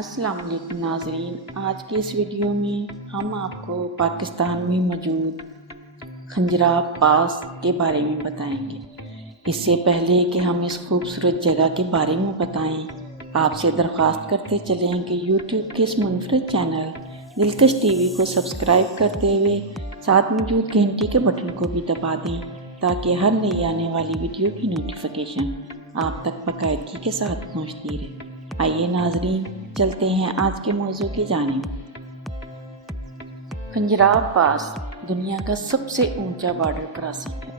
السلام علیکم ناظرین، آج کی اس ویڈیو میں ہم آپ کو پاکستان میں موجود کھنجراب پاس کے بارے میں بتائیں گے۔ اس سے پہلے کہ ہم اس خوبصورت جگہ کے بارے میں بتائیں، آپ سے درخواست کرتے چلیں کہ یوٹیوب کے اس منفرد چینل دلکش ٹی وی کو سبسکرائب کرتے ہوئے ساتھ موجود گھنٹی کے بٹن کو بھی دبا دیں تاکہ ہر نئی آنے والی ویڈیو کی نوٹیفیکیشن آپ تک باقاعدگی کے ساتھ پہنچتی رہے۔ آئیے ناظرین، چلتے ہیں آج کے موضوع کی جانب۔ کھنجراب پاس دنیا کا سب سے اونچا بارڈر کراسنگ ہے۔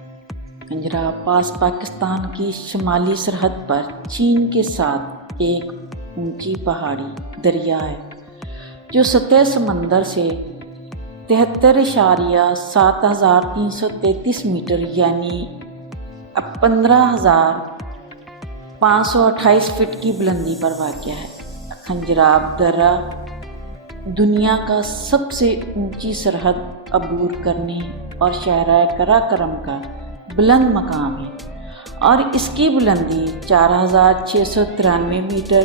کھنجراب پاس پاکستان کی شمالی سرحد پر چین کے ساتھ ایک اونچی پہاڑی دریا ہے جو سطح سمندر سے 73.7333 میٹر یعنی 15,528 فٹ کی بلندی پر واقع ہے۔ کھنجراب درہ دنیا کا سب سے اونچی سرحد عبور کرنے اور شاہراہ قراقرم کا بلند مقام ہے اور اس کی بلندی 4,693 میٹر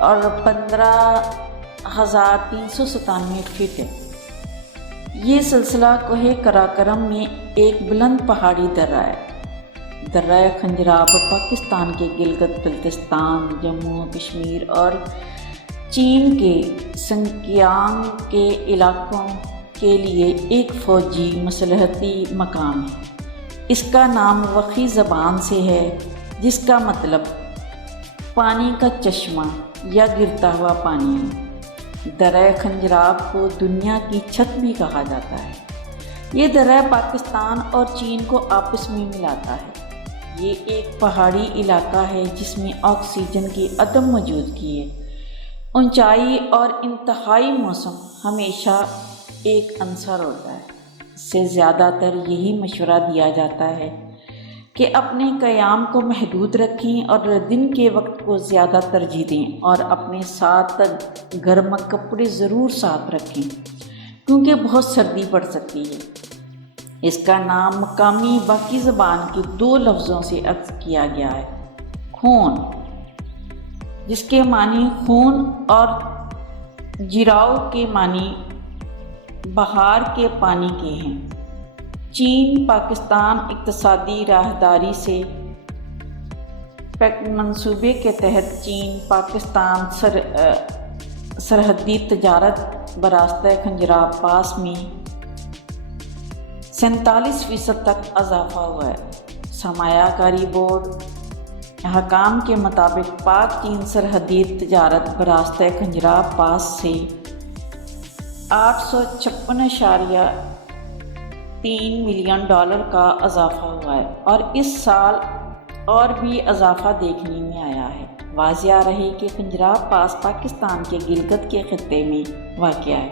اور 15,397 فٹ ہے۔ یہ سلسلہ کوہ قراقرم میں ایک بلند پہاڑی درہ ہے۔ درہ کھنجراب پاکستان کے گلگت بلتستان، جموں و کشمیر اور چین کے سنکیانگ کے علاقوں کے لیے ایک فوجی مصلحتی مقام ہے۔ اس کا نام وقی زبان سے ہے جس کا مطلب پانی کا چشمہ یا گرتا ہوا پانی ہے۔ درہ کھنجراب کو دنیا کی چھت بھی کہا جاتا ہے۔ یہ درہ پاکستان اور چین کو آپس میں ملاتا ہے۔ یہ ایک پہاڑی علاقہ ہے جس میں آکسیجن کی عدم موجودگی ہے۔ اونچائی اور انتہائی موسم ہمیشہ ایک عنصر ہوتا ہے۔ اس سے زیادہ تر یہی مشورہ دیا جاتا ہے کہ اپنے قیام کو محدود رکھیں اور دن کے وقت کو زیادہ ترجیح دیں اور اپنے ساتھ گرم کپڑے ضرور ساتھ رکھیں کیونکہ بہت سردی پڑ سکتی ہے۔ اس کا نام مقامی باقی زبان کے 2 لفظوں سے اخذ کیا گیا ہے، خون جس کے معنی خون اور جراؤ کے معنی بہار کے پانی کے ہیں۔ چین پاکستان اقتصادی راہداری سے پیکٹ منصوبے کے تحت چین پاکستان سرحدی تجارت براستہ کھنجراب پاس میں 47% تک اضافہ ہوا ہے۔ سرمایہ کاری بورڈ حکام کے مطابق پاک چین سرحدی تجارت براستہ کھنجراب پاس سے $856.3 ملین کا اضافہ ہوا ہے اور اس سال اور بھی اضافہ دیکھنے میں آیا ہے۔ واضح رہے کہ کھنجراب پاس پاکستان کے گلگت کے خطے میں واقع ہے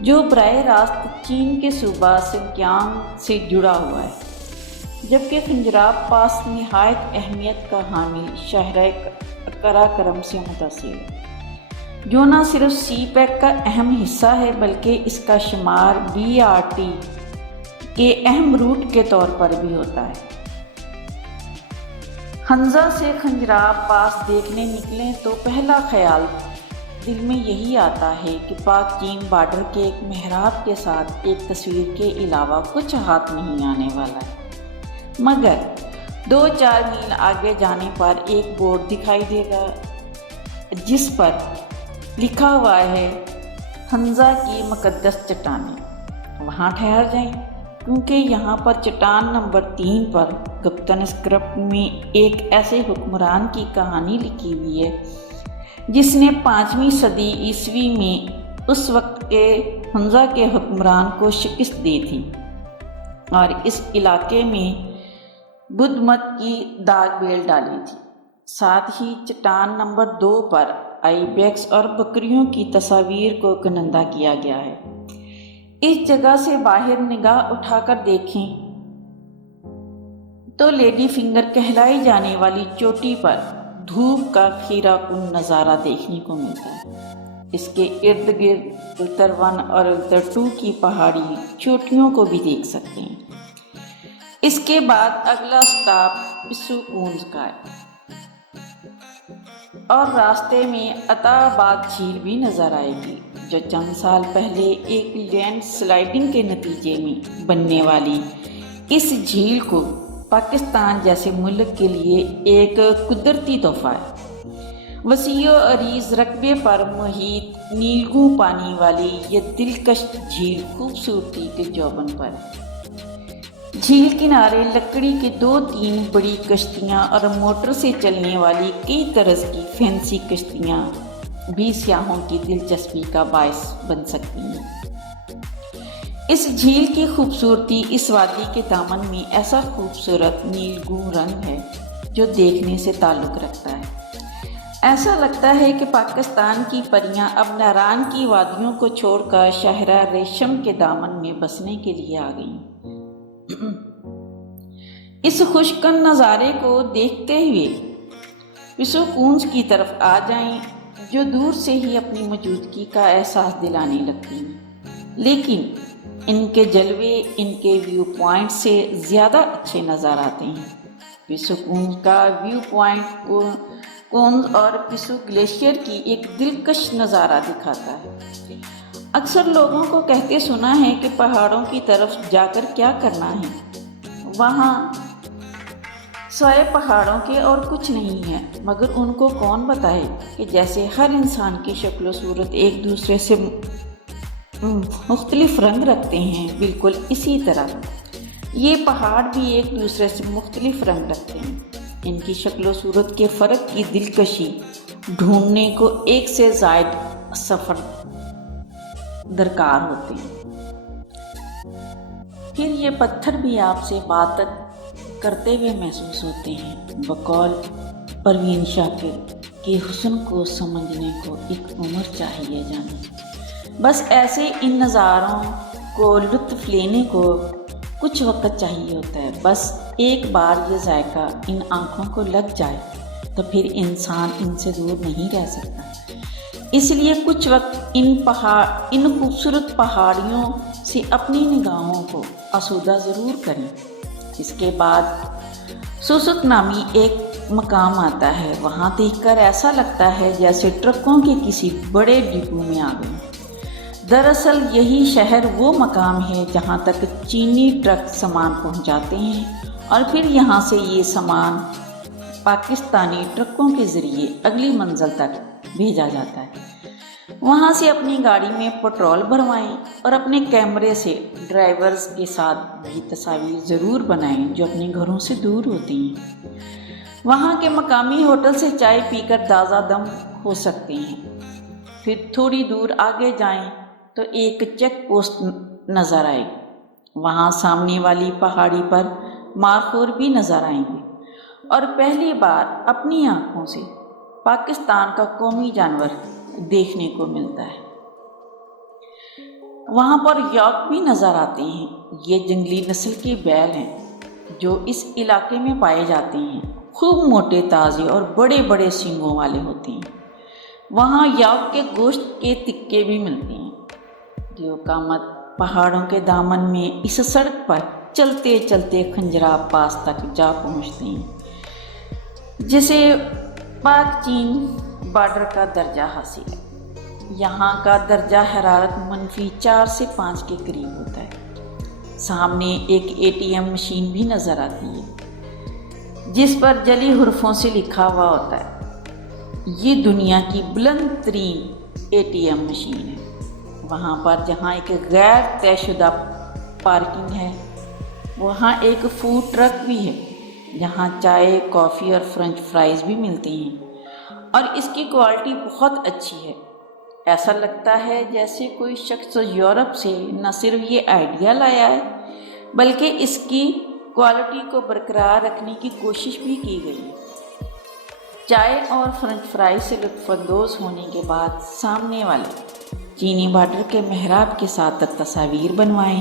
جو براہ راست چین کے صوبہ سنکیانگ سے جڑا ہوا ہے، جبکہ کھنجراب پاس نہایت اہمیت کا حامل شاہراہ قراقرم سے متصل ہے جو نہ صرف سی پیک کا اہم حصہ ہے بلکہ اس کا شمار BRT کے اہم روٹ کے طور پر بھی ہوتا ہے۔ حنزہ سے کھنجراب پاس دیکھنے نکلیں تو پہلا خیال دل میں یہی آتا ہے کہ پاک چین بارڈر کے ایک محراب کے ساتھ ایک تصویر کے علاوہ کچھ ہاتھ نہیں آنے والا ہے، مگر 2-4 میل آگے جانے پر ایک بورڈ دکھائی دے گا جس پر لکھا ہوا ہے حنزہ کی مقدس چٹانیں۔ وہاں ٹھہر جائیں کیونکہ یہاں پر چٹان نمبر 3 پر گپتن اسکرپٹ میں ایک ایسے حکمران کی کہانی لکھی ہوئی ہے جس نے 5ویں صدی عیسوی میں اس وقت کے حنزہ کے حکمران کو شکست دی تھی اور اس علاقے میں بدھ مت کی داغ بیل ڈالی تھی۔ ساتھ ہی چٹان نمبر 2 پر آئیبیکس اور بکریوں کی تصاویر کو کنندہ کیا گیا ہے۔ اس جگہ سے باہر نگاہ اٹھا کر دیکھیں تو لیڈی فنگر کہلائی جانے والی چوٹی پر دھوپ کا خیرہ کن نظارہ دیکھنے کو ملتا ہے۔ اس کے ارد گرد التر 1 اور التر 2 کی پہاڑی چوٹیوں کو بھی دیکھ سکتے ہیں۔ اس کے بعد اگلا سٹاپ پسو کونز کا ہے اور راستے میں عطا آباد جھیل بھی نظر آئے گی، جو چند سال پہلے ایک لینڈ سلائڈنگ کے نتیجے میں بننے والی اس جھیل کو پاکستان جیسے ملک کے لیے ایک قدرتی تحفہ ہے۔ وسیع و عریض رقبے پر محیط نیلگوں پانی والی یہ دلکش جھیل خوبصورتی کے جوبن پر ہے۔ جھیل کنارے لکڑی کے 2-3 بڑی کشتیاں اور موٹر سے چلنے والی کئی طرز کی فینسی کشتیاں بھی سیاحوں کی دلچسپی کا باعث بن سکتی ہیں۔ اس جھیل کی خوبصورتی اس وادی کے دامن میں ایسا خوبصورت نیلگوں رنگ ہے جو دیکھنے سے تعلق رکھتا ہے۔ ایسا لگتا ہے کہ پاکستان کی پریاں اب ناران کی وادیوں کو چھوڑ کر شاہراہ ریشم کے دامن میں بسنے کے لیے آ گئیں۔ اس خوشکن نظارے کو دیکھتے ہوئے پسو کونز کی طرف آ جائیں، جو دور سے ہی اپنی موجودگی کا احساس دلانے لگتی ہیں، لیکن ان کے جلوے ان کے ویو پوائنٹ سے زیادہ اچھے نظر آتے ہیں۔ پسو کونز کا ویو پوائنٹ کونز اور پسو گلیشیئر کی ایک دلکش نظارہ دکھاتا ہے۔ اکثر لوگوں کو کہتے سنا ہے کہ پہاڑوں کی طرف جا کر کیا کرنا ہے، وہاں سوائے پہاڑوں کے اور کچھ نہیں ہے، مگر ان کو کون بتائے کہ جیسے ہر انسان کی شکل و صورت ایک دوسرے سے مختلف رنگ رکھتے ہیں، بالکل اسی طرح یہ پہاڑ بھی ایک دوسرے سے مختلف رنگ رکھتے ہیں۔ ان کی شکل و صورت کے فرق کی دلکشی ڈھونڈنے کو ایک سے زائد سفر درکار ہوتے ہیں۔ پھر یہ پتھر بھی آپ سے بات کرتے ہوئے محسوس ہوتے ہیں۔ بقول پروین شاکر کے حسن کو سمجھنے کو ایک عمر چاہیے جانا، بس ایسے ان نظاروں کو لطف لینے کو کچھ وقت چاہیے ہوتا ہے۔ بس ایک بار یہ ذائقہ ان آنکھوں کو لگ جائے تو پھر انسان ان سے دور نہیں رہ سکتا۔ اس لیے کچھ وقت ان خوبصورت پہاڑیوں سے اپنی نگاہوں کو آسودہ ضرور کریں۔ اس کے بعد سوسک نامی ایک مقام آتا ہے، وہاں دیکھ کر ایسا لگتا ہے جیسے ٹرکوں کے کسی بڑے ڈپو میں آ گئے۔ دراصل یہی شہر وہ مقام ہے جہاں تک چینی ٹرک سامان پہنچاتے ہیں اور پھر یہاں سے یہ سامان پاکستانی ٹرکوں کے ذریعے اگلی منزل تک بھیجا جاتا ہے۔ وہاں سے اپنی گاڑی میں پٹرول بھروائیں اور اپنے کیمرے سے ڈرائیورز کے ساتھ بھی تصاویر ضرور بنائیں جو اپنے گھروں سے دور ہوتی ہیں۔ وہاں کے مقامی ہوٹل سے چائے پی کر تازہ دم ہو سکتے ہیں۔ پھر تھوڑی دور آگے جائیں تو ایک چیک پوسٹ نظر آئے، وہاں سامنے والی پہاڑی پر مارخور بھی نظر آئیں گے اور پہلی بار اپنی آنکھوں سے پاکستان کا قومی جانور دیکھنے کو ملتا ہے۔ وہاں پر یاک بھی نظر آتے ہیں۔ یہ جنگلی نسل کے بیل ہیں جو اس علاقے میں پائے جاتے ہیں، خوب موٹے تازے اور بڑے بڑے سینگوں والے ہوتے ہیں۔ وہاں یاک کے گوشت کے تکے بھی ملتے ہیں۔ دیوقامت پہاڑوں کے دامن میں اس سڑک پر چلتے چلتے کھنجراب پاس تک جا پہنچتے ہیں، جسے پاک چین بارڈر کا درجہ حاصل ہے۔ یہاں کا درجہ حرارت -4 سے 5 کے قریب ہوتا ہے۔ سامنے ایک ATM مشین بھی نظر آتی ہے جس پر جلی حروفوں سے لکھا ہوا ہوتا ہے، یہ دنیا کی بلند ترین ATM مشین ہے۔ وہاں پر جہاں ایک غیر طے شدہ پارکنگ ہے، وہاں ایک فوڈ ٹرک بھی ہے جہاں چائے، کافی اور فرنچ فرائز بھی ملتے ہیں، اور اس کی کوالٹی بہت اچھی ہے۔ ایسا لگتا ہے جیسے کوئی شخص یورپ سے نہ صرف یہ آئیڈیا لایا ہے بلکہ اس کی کوالٹی کو برقرار رکھنے کی کوشش بھی کی گئی ہے۔ چائے اور فرنچ فرائز سے لطف اندوز ہونے کے بعد سامنے والے چینی بارڈر کے محراب کے ساتھ تصاویر بنوائیں۔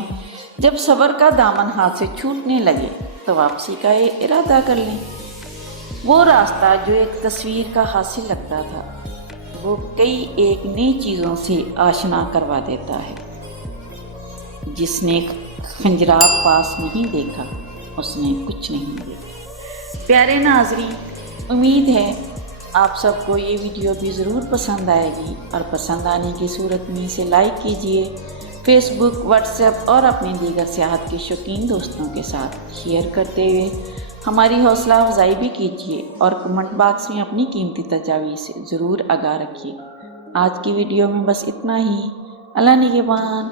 جب صبر کا دامن ہاتھ سے چھوٹنے لگے تو واپسی کا ارادہ کر لیں۔ وہ راستہ جو ایک تصویر کا حاصل لگتا تھا، وہ کئی ایک نئی چیزوں سے آشنا کروا دیتا ہے۔ جس نے کھنجراب پاس نہیں دیکھا اس نے کچھ نہیں دیکھا۔ پیارے ناظرین، امید ہے آپ سب کو یہ ویڈیو بھی ضرور پسند آئے گی، اور پسند آنے کی صورت میں اسے لائک کیجئے، فیس بک، واٹس ایپ اور اپنے دیگر سیاحت کے شوقین دوستوں کے ساتھ شیئر کرتے ہوئے ہماری حوصلہ افزائی بھی کیجیے، اور کمنٹ باکس میں اپنی قیمتی تجاویز سے ضرور آگاہ رکھیے۔ آج کی ویڈیو میں بس اتنا ہی۔ اللہ نگہبان۔